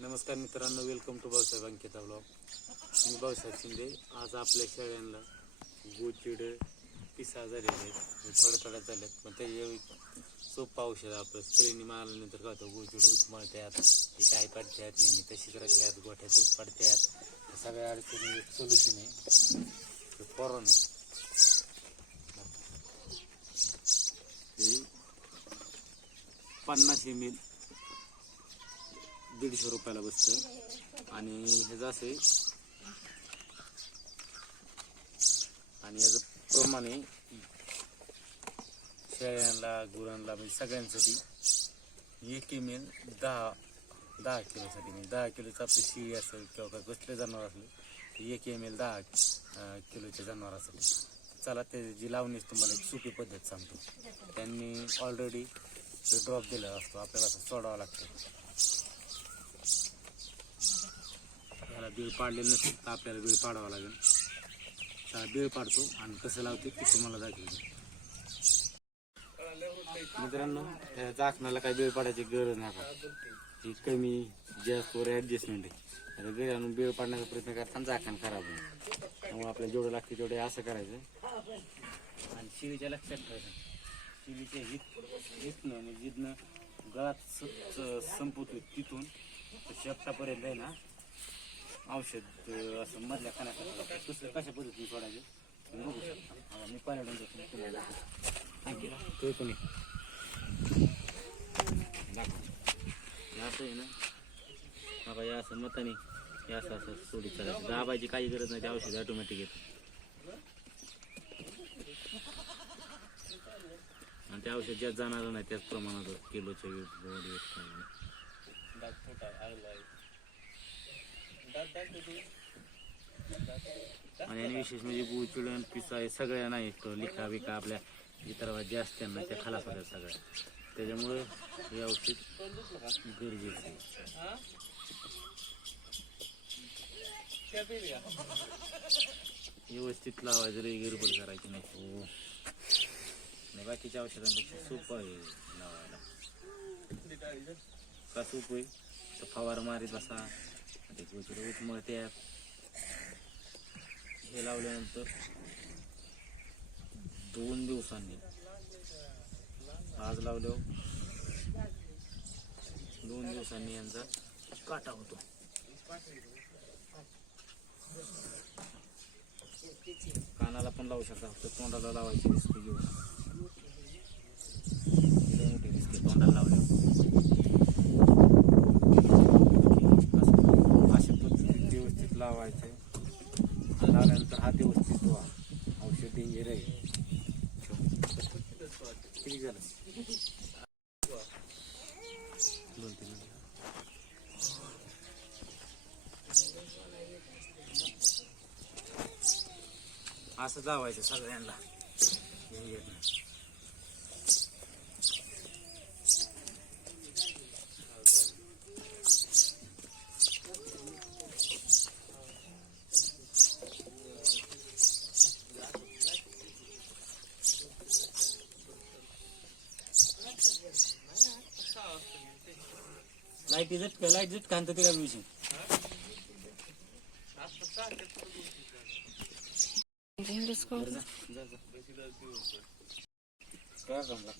नमस्कार मित्रांनो welcome to Bhausaheb Ankita blog मी भाऊसाहेब शिंदे. आज आपल्या शेळ्यांना गोचिड पिसा झालेले आहेत. थोड्या थोड्या झाल्यात पण त्याच्या सोपं औषध आपलं. स्प्रेनी मारल्यानंतर काय होतं गोचिड उचमळत्यात हे काय पडतात नेहमी तशीच राहतात गोठ्यातच पडतात सगळ्या अडचणी एक सोल्युशन आहे. ते फॉरन आहे. पन्नास एम एल दीडशे रुपयाला बसतं. आणि ह्याचं असं आहे आणि याचं प्रमाण आहे शेळ्यांना गुरांना म्हणजे सगळ्यांसाठी एक एम एल दहा दहा किलोसाठी म्हणजे दहा किलोचं आपली शिळी असेल किंवा काय कसले जनावर असले तर एक एम एल दहा किलोचे जनावर असेल. चला ते जी लावणीच तुम्हाला एक सोपी पद्धत सांगतो. त्यांनी ऑलरेडी ड्रॉप दिलेला असतो आपल्याला असं सोडावं लागतं. बीळ पाडलेलं नसेल तर आपल्याला बीळ पाडावा लागेल. तर बीळ पाडतो आणि कसं लावते ते तुम्हाला दाखवतो. मित्रांनो त्या झाकणाला काही बीळ पाडायची गरज नाही का कमी जास्त वर ॲडजस्टमेंट आहे. आता आणून बीळ पाडण्याचा प्रयत्न करताना झाकण खराब होईल. त्यामुळे आपल्याला जेवढं लागते तेवढे असं करायचं. आणि शिवीच्या लक्षात ठेवायचं. शिवीच्या हित हितनं म्हणजे जिथनं गळात संपवतो तिथून तर शेपटापर्यंत आहे ना औषध असं मधल्या कानात दुसरं कशा पद्धतीने सोडायचं तुम्ही बघू शकता मी तुम्हाला दाखवतो. ते पण आहे. दाखव. हे असं आहे ना बाबा या असं मताने हे असं असं सोडी चालायचं दाबायची काही गरज नाही ते औषध ऑटोमॅटिक येतं आणि ते औषध ज्यात जाणार नाही त्याच प्रमाणात किलोच्या नाही. आणि आणि विशेष म्हणजे गुळ पिसा हे सगळ्या नाही तो लिखा विका आपल्या इतर ज्या असतात ना त्या खालास होत्या सगळ्या. त्याच्यामुळे हे औषध गरजेचं आहे. व्यवस्थित लावायचं रे गिरबड करायची नाही. हो. आणि बाकीच्या औषधांपेक्षा सोपं आहे लावायला. का सोपं आहे? तर फवार मारीत बसा. ते गोचडं उचमळत्यात हे लावल्यानंतर दोन दिवसांनी आज लावल्यावर दोन दिवसांनी यांचा काटा होतो. कानाला पण लावू शकता फक्त तोंडाला लावायची रिस्क घेऊन नका. लय मोठी रिस्क आहे तोंडाला लावल्यावर असं- अशा पद्धतीने व्यवस्थित लावायचं लावल्यानंतर हात व्यवस्थित धुवा औषध डेंजर आहे किती झालं दोन तीन असं जावायचं सगळ्यांना हे येत नाही. लाइट झटका लाइट झटका आणतं ते काय विषय बरं जा, जा, जा. काय जमला